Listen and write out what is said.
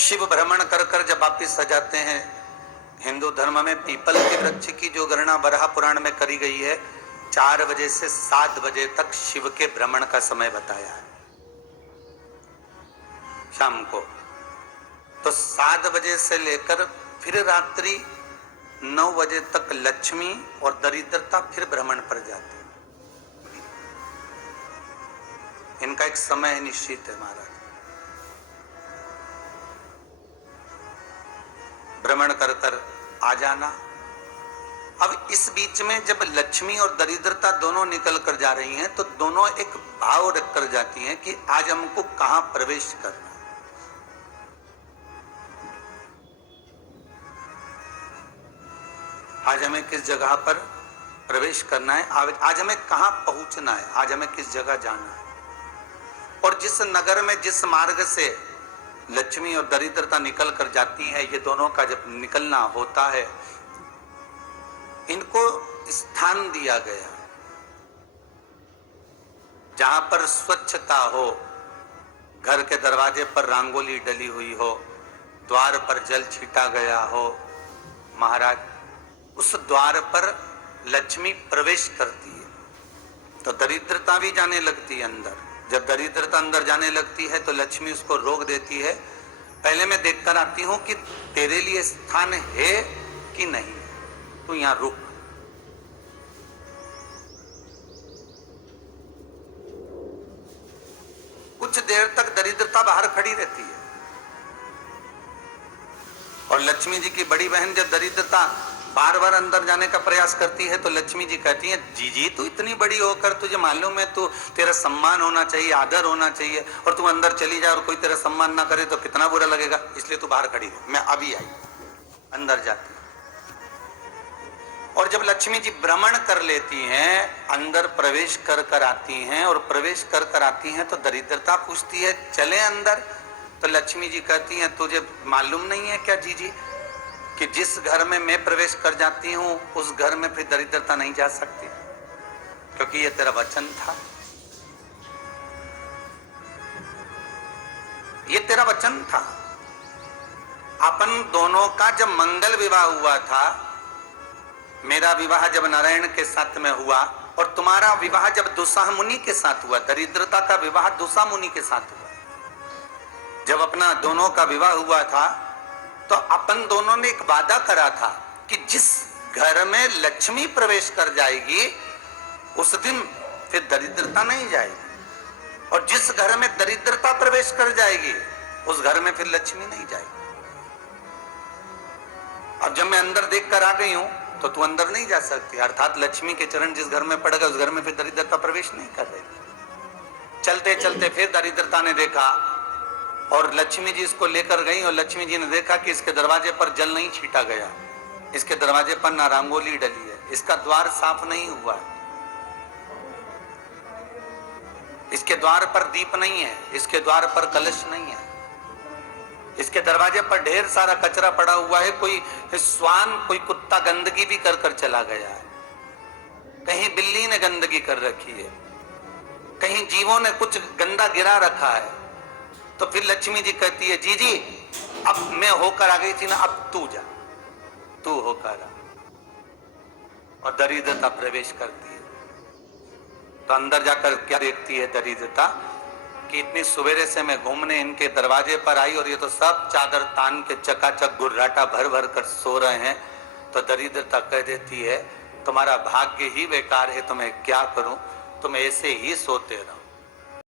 शिव भ्रमण कर कर जब वापिस आ जाते हैं, हिंदू धर्म में पीपल के वृक्ष की जो गणना वराह पुराण में करी गई है, 4 बजे से 7 बजे तक शिव के भ्रमण का समय बताया है शाम को। तो 7 बजे से लेकर फिर रात्रि 9 बजे तक लक्ष्मी और दरिद्रता फिर भ्रमण पर जाते हैं। इनका एक समय निश्चित है महाराज। भ्रमण कर कर आ जाना। अब इस बीच में जब लक्ष्मी और दरिद्रता दोनों निकल कर जा रही हैं, तो दोनों एक भाव रख कर जाती हैं कि आज हमको कहां प्रवेश करना है। आज हमें किस जगह पर प्रवेश करना है, आज हमें कहां पहुंचना है, आज हमें किस जगह जाना है। और जिस नगर में जिस मार्ग से लक्ष्मी और दरिद्रता निकल कर जाती है, ये दोनों का जब निकलना होता है, इनको स्थान दिया गया जहां पर स्वच्छता हो, घर के दरवाजे पर रंगोली डली हुई हो, द्वार पर जल छीटा गया हो। महाराज, उस द्वार पर लक्ष्मी प्रवेश करती है तो दरिद्रता भी जाने लगती है अंदर। जब दरिद्रता अंदर जाने लगती है तो लक्ष्मी उसको रोक देती है। पहले मैं देखकर आती हूं कि तेरे लिए स्थान है कि नहीं, तू यहां रुक। कुछ देर तक दरिद्रता बाहर खड़ी रहती है और लक्ष्मी जी की बड़ी बहन जब दरिद्रता बार बार अंदर जाने का प्रयास करती है तो लक्ष्मी जी कहती है, जीजी तू इतनी बड़ी होकर तुझे मालूम है, तू तेरा सम्मान होना चाहिए, आदर होना चाहिए, और तू अंदर चली जाए और कोई तेरा सम्मान ना करे तो कितना बुरा लगेगा, इसलिए तू बाहर खड़ी रह। मैं अभी आई। अंदर जाती और जब लक्ष्मी जी भ्रमण कर लेती हैं, अंदर प्रवेश कर कर आती हैं, और प्रवेश कर कर आती हैं तो दरिद्रता पूछती है चले अंदर। तो लक्ष्मी जी कहती हैं, तुझे मालूम नहीं है क्या जीजी कि जिस घर में मैं प्रवेश कर जाती हूं उस घर में फिर दरिद्रता नहीं जा सकती, क्योंकि ये तेरा वचन था, ये तेरा वचन था। अपन दोनों का जब मंगल विवाह हुआ था, मेरा विवाह जब नारायण के साथ में हुआ और तुम्हारा विवाह जब दुस्साह मुनि के साथ हुआ, दरिद्रता का विवाह दुस्साह मुनि के साथ हुआ। जब अपना दोनों का विवाह हुआ था तो अपन दोनों ने एक वादा करा था कि जिस घर में लक्ष्मी प्रवेश कर जाएगी उस दिन फिर दरिद्रता नहीं जाएगी, और जिस घर में दरिद्रता प्रवेश कर जाएगी उस घर में फिर लक्ष्मी नहीं जाएगी। अब जब मैं अंदर देख कर आ गई हूं तो तू अंदर नहीं जा सकती, अर्थात लक्ष्मी के चरण जिस घर में पड़ गए उस घर में फिर दरिद्रता प्रवेश नहीं कर रही। चलते चलते फिर दरिद्रता ने देखा और लक्ष्मी जी इसको लेकर गई, और लक्ष्मी जी ने देखा कि इसके दरवाजे पर जल नहीं छीटा गया, इसके दरवाजे पर ना रंगोली डली है, इसका द्वार साफ नहीं हुआ है, इसके द्वार पर दीप नहीं है, इसके द्वार पर कलश नहीं है, इसके दरवाजे पर ढेर सारा कचरा पड़ा हुआ है, कोई श्वान कोई कुत्ता गंदगी भी कर कर चला गया है, कहीं बिल्ली ने गंदगी कर रखी है, कहीं जीवों ने कुछ गंदा गिरा रखा है। तो फिर लक्ष्मी जी कहती है, जी जी अब मैं होकर आ गई थी ना, अब तू जा, तू होकर आ। और दरिद्रता प्रवेश करती है तो अंदर जाकर क्या देखती है दरिद्रता कि इतनी सवेरे से मैं घूमने इनके दरवाजे पर आई और ये तो सब चादर तान के चकाचक गुर्राटा भर भर कर सो रहे हैं। तो दरिद्रता कह देती है, तुम्हारा भाग्य ही बेकार है, तो मैं क्या करूं, तुम ऐसे ही सोते रहो।